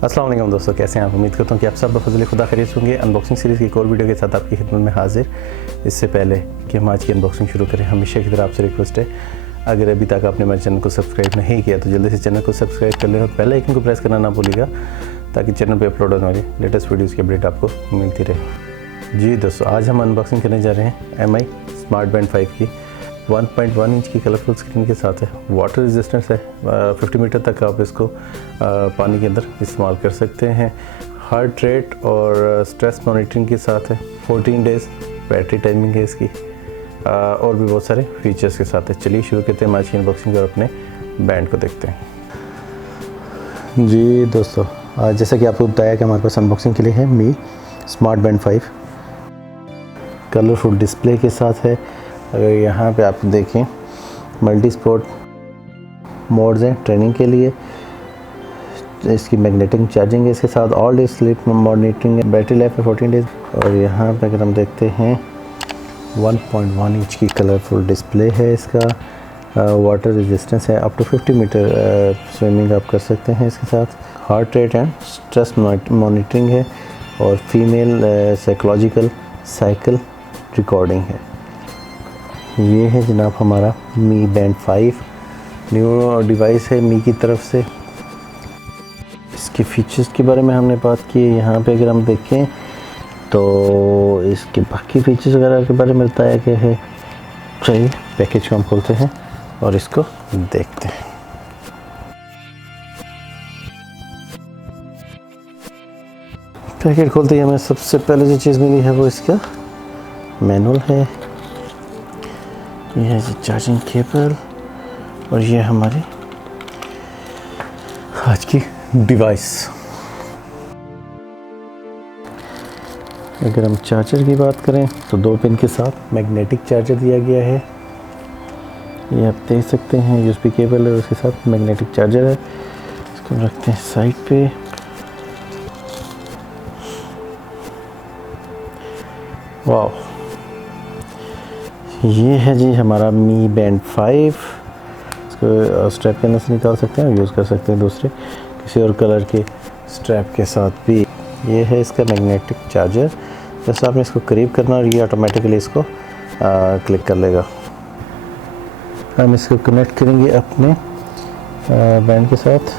अस्सलाम वालेकुम दोस्तों, कैसे हैं आप। उम्मीद करता हूँ कि आप सब बफज़ल खुदा खैरियत होंगे। अनबॉक्सिंग सीरीज़ की एक और वीडियो के साथ आपकी खिदमत में हाजिर। इससे पहले कि हम आज की अनबॉक्सिंग शुरू करें, हमेशा की तरह आपसे रिक्वेस्ट है, अगर अभी तक आपने मेरे चैनल को सब्सक्राइब नहीं किया तो जल्दी से चैनल को सब्सक्राइब कर लें और बेल आइकन को प्रेस करना ना भूलिएगा, ताकि चैनल पर अपलोड होने वाली लेटेस्ट वीडियोज़ की अपडेट आपको मिलती रहे। जी दोस्तों, आज हम अनबॉक्सिंग करने जा रहे हैं MI स्मार्ट बैंड 5 की 1.1 इंच की कलरफुल स्क्रीन के साथ है। वाटर रेजिस्टेंस है, 50 मीटर तक आप इसको पानी के अंदर इस्तेमाल कर सकते हैं। हार्ट रेट और स्ट्रेस मॉनिटरिंग के साथ है। 14 डेज़ बैटरी टाइमिंग है इसकी, और भी बहुत सारे फीचर्स के साथ है। चलिए शुरू करते हैं आज की अनबॉक्सिंग और अपने बैंड को देखते हैं। जी दोस्तों, जैसा कि आपको बताया कि हमारे पास अनबॉक्सिंग के लिए है मी स्मार्ट बैंड 5 कलरफुल डिस्प्ले के साथ है। अगर यहाँ पे आप देखें, मल्टी स्पोर्ट मोड्स हैं ट्रेनिंग के लिए। इसकी मैग्नेटिक चार्जिंग है इसके साथ। ऑल डे स्लीप मॉनिटरिंग है। बैटरी लाइफ है 14 डेज। और यहाँ पे अगर हम देखते हैं 1.1 इंच की कलरफुल डिस्प्ले है इसका। वाटर रेजिस्टेंस है, अप टू 50 मीटर स्विमिंग आप कर सकते हैं इसके साथ। Heart rate and stress monitoring है और फीमेल साइकोलॉजिकल साइकिल रिकॉर्डिंग है। ये है जनाब हमारा मी बैंड 5 न्यू डिवाइस है मी की तरफ से। इसके फीचर्स के बारे में हमने बात की है। यहाँ पे अगर हम देखें तो इसके बाकी फीचर्स वगैरह के बारे में बताया गया है। चलिए पैकेज को हम खोलते हैं और इसको देखते हैं। पैकेट खोलते ही हमें सबसे पहले जो चीज़ मिली है वो इसका मैनुअल है। ये है जी चार्जिंग केबल और ये हमारी आज की डिवाइस। अगर हम चार्जर की बात करें तो 2 पिन के साथ मैग्नेटिक चार्जर दिया गया है। ये आप देख सकते हैं, USB केबल है, उसके साथ मैग्नेटिक चार्जर है। इसको हम रखते हैं साइड पे। वाह, ये है जी हमारा मी बैंड 5। इसको स्ट्रैप के अंदर से निकाल सकते हैं, यूज़ कर सकते हैं दूसरे किसी और कलर के स्ट्रैप के साथ भी। ये है इसका मैग्नेटिक चार्जर। जैसे आपने इसको करीब करना और ये ऑटोमेटिकली इसको क्लिक कर लेगा। हम इसको कनेक्ट करेंगे अपने बैंड के साथ।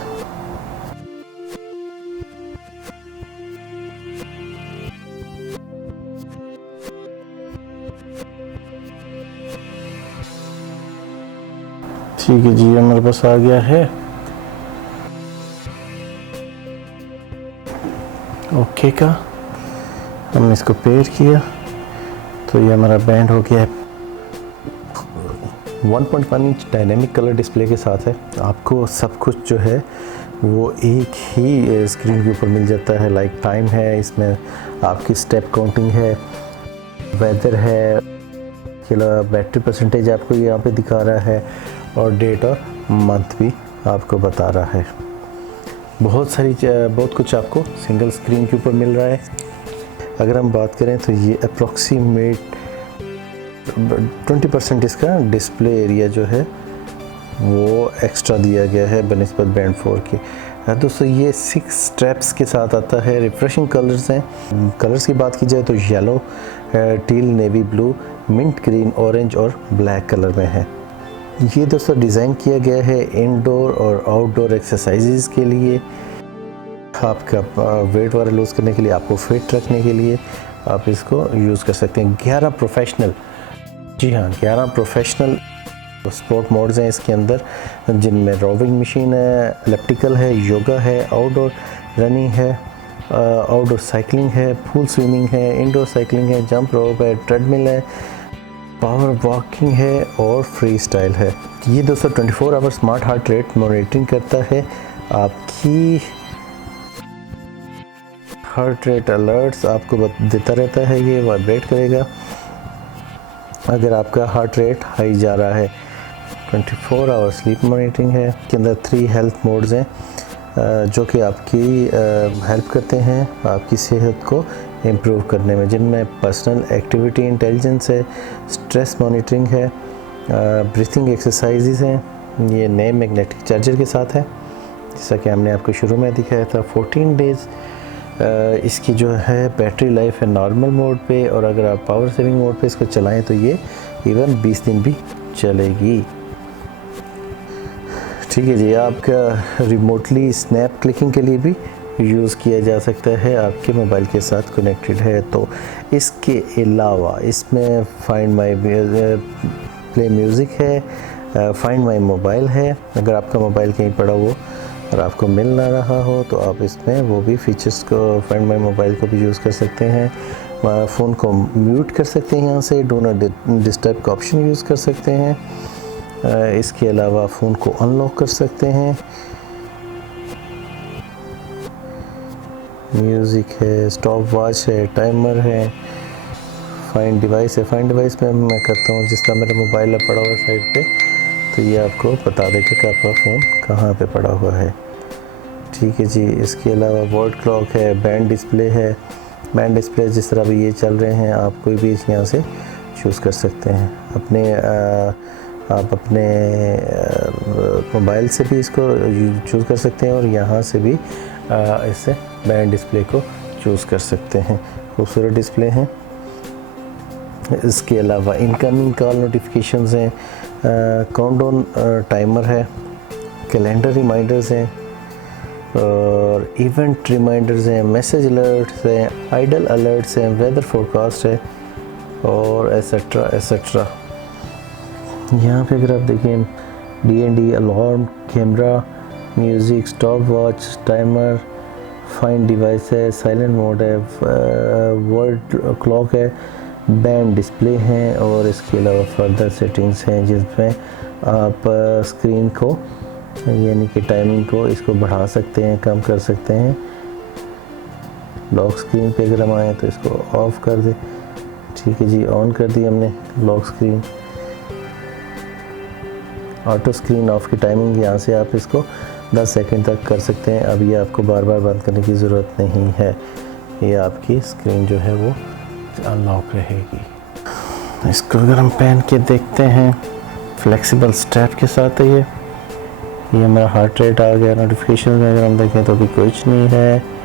ठीक है जी, हमारे पास आ गया है। ओके का हमने इसको पेयर किया तो ये हमारा बैंड हो गया है। 1.1 इंच डायनेमिक कलर डिस्प्ले के साथ है। आपको सब कुछ जो है वो एक ही स्क्रीन के ऊपर मिल जाता है। लाइक टाइम है, इसमें आपकी स्टेप काउंटिंग है, वेदर है, बैटरी परसेंटेज आपको यहाँ पे दिखा रहा है और डेट और मंथ भी आपको बता रहा है। बहुत कुछ आपको सिंगल स्क्रीन के ऊपर मिल रहा है। अगर हम बात करें तो ये अप्रॉक्सीमेट 20% इसका डिस्प्ले एरिया जो है वो एक्स्ट्रा दिया गया है बनिस्बत बैंड 4 के। दोस्तों, ये 6 स्ट्रैप्स के साथ आता है। रिफ्रेशिंग कलर्स हैं। कलर्स की बात की जाए तो yellow, teal, navy blue, mint green, orange और ब्लैक कलर में है। ये दोस्तों डिज़ाइन किया गया है इंडोर और आउटडोर एक्सरसाइजेज के लिए। आपका वेट वगैरह लूज़ करने के लिए, आपको फिट रखने के लिए आप इसको यूज़ कर सकते हैं। 11 प्रोफेशनल, जी हाँ 11 प्रोफेशनल स्पोर्ट मोड्स हैं इसके अंदर, जिनमें रोविंग मशीन है, एलिप्टिकल है, योगा है, आउटडोर रनिंग है, आउटडोर साइकिलिंग है, पूल स्विमिंग है, इंडोर साइकिलिंग है, जंप रोप है, ट्रेडमिल है, पावर वॉकिंग है और फ्री स्टाइल है। ये दोस्तों 24 hour smart heart rate monitoring करता है। आपकी हार्ट रेट अलर्ट्स आपको देता रहता है। ये वाइब्रेट करेगा अगर आपका हार्ट रेट हाई जा रहा है। 24 आवर स्लीप मॉनिटरिंग है। इसके अंदर 3 हेल्थ मोड्स हैं जो कि आपकी हेल्प करते हैं आपकी सेहत को इम्प्रूव करने में, जिनमें पर्सनल एक्टिविटी इंटेलिजेंस है, स्ट्रेस मॉनिटरिंग है, ब्रीथिंग एक्सरसाइजेज हैं। ये नए मैग्नेटिक चार्जर के साथ है। जैसा कि हमने आपको शुरू में दिखाया था 14 डेज़ इसकी जो है बैटरी लाइफ है नॉर्मल मोड पे, और अगर आप पावर सेविंग मोड पे इसको चलाएं तो ये इवन 20 दिन भी चलेगी। ठीक है जी, आपका रिमोटली स्नैप क्लिकिंग के लिए भी यूज़ किया जा सकता है, आपके मोबाइल के साथ कनेक्टेड है। तो इसके अलावा इसमें फाइंड माई प्ले म्यूज़िक है, फाइंड माई मोबाइल है। अगर आपका मोबाइल कहीं पड़ा हो और आपको मिल ना रहा हो तो आप इसमें वो भी फीचर्स को फाइंड माई मोबाइल को भी यूज़ कर सकते हैं। फ़ोन को म्यूट कर सकते हैं, यहाँ से डू नॉट डिस्टर्ब का ऑप्शन यूज़ कर सकते हैं। इसके अलावा फ़ोन को अनलॉक कर सकते हैं। म्यूज़िक है, स्टॉप वॉच है, टाइमर है, फाइंड डिवाइस है। फाइंड डिवाइस में मैं करता हूँ जिस तरह मेरा मोबाइल पड़ा हुआ साइड पे, तो ये आपको बता देगा कि आपका फ़ोन कहाँ पे पड़ा हुआ है। ठीक है जी, इसके अलावा वर्ड क्लॉक है, बैंड डिस्प्ले है। बैंड डिस्प्ले जिस तरह भी ये चल रहे हैं आप कोई भी यहाँ से चूज़ कर सकते हैं। आप अपने मोबाइल से भी इसको चूज़ कर सकते हैं और यहाँ से भी इससे बैंड डिस्प्ले को चूज़ कर सकते हैं। खूबसूरत डिस्प्ले हैं। इसके अलावा इनकमिंग कॉल नोटिफिकेशंस हैं, काउंटडाउन टाइमर है, कैलेंडर रिमाइंडर्स हैं और इवेंट रिमाइंडर्स हैं, मैसेज अलर्ट्स हैं, आइडल अलर्ट्स हैं, वेदर फोरकास्ट है और एसेट्रा एसेट्रा। यहाँ पे अगर आप देखें DND, alarm, camera, music, stop watch, timer, find device है, साइलेंट मोड है, वर्ड क्लॉक है, बैंड डिस्प्ले हैं और इसके अलावा फर्दर सेटिंग्स हैं जिसमें आप स्क्रीन को यानी कि टाइमिंग को इसको बढ़ा सकते हैं, कम कर सकते हैं। लॉक स्क्रीन पे अगर हम आएँ तो इसको ऑफ़ कर दें। ठीक है जी, ऑन कर दी हमने lock screen. Auto screen of की टाइमिंग यहाँ से आप इसको 10 सेकंड तक कर सकते हैं। अब ये आपको बार बार बंद करने की ज़रूरत नहीं है, ये आपकी स्क्रीन जो है वो अनलॉक रहेगी। इसको अगर हम पहन के देखते हैं फ्लेक्सिबल स्ट्रैप के साथ है ये हमारा हार्ट रेट आ गया। नोटिफिकेशन में अगर हम देखें तो भी कुछ नहीं है।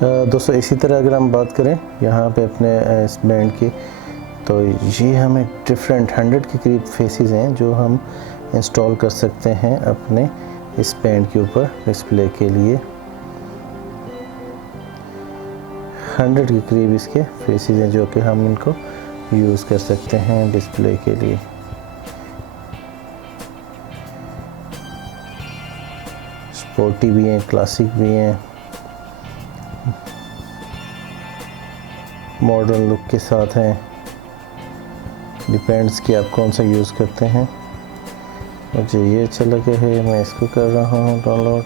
दोस्तों इसी तरह अगर हम बात करें यहाँ पे अपने इस बैंड की, तो ये हमें डिफरेंट 100 के करीब फेसेस हैं जो हम इंस्टॉल कर सकते हैं अपने इस बैंड के ऊपर डिस्प्ले के लिए। 100 के करीब इसके फेसेस हैं जो कि हम इनको यूज़ कर सकते हैं डिस्प्ले के लिए। स्पोर्टी भी हैं, क्लासिक भी हैं, मॉडर्न लुक के साथ हैं। डिपेंड्स कि आप कौन सा यूज़ करते हैं। मुझे ये अच्छा लगे है, मैं इसको कर रहा हूँ डाउनलोड।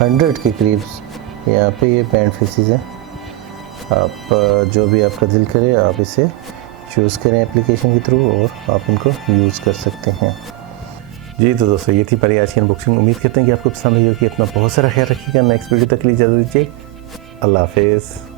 100 के करीब यहाँ पे ये बैंड फेसेस हैं। आप जो भी आपका दिल करे आप इसे चूज़ करें एप्लीकेशन के थ्रू और आप इनको यूज़ कर सकते हैं। जी तो दोस्तों ये थी हमारी आज की अनबॉक्सिंग। उम्मीद करते हैं कि आपको पसंद आई होगी। अपना बहुत सारा ख्याल रखिएगा। नेक्स्ट वीडियो तक के लिए इजाज़त दीजिए। अल्लाह हाफिज़।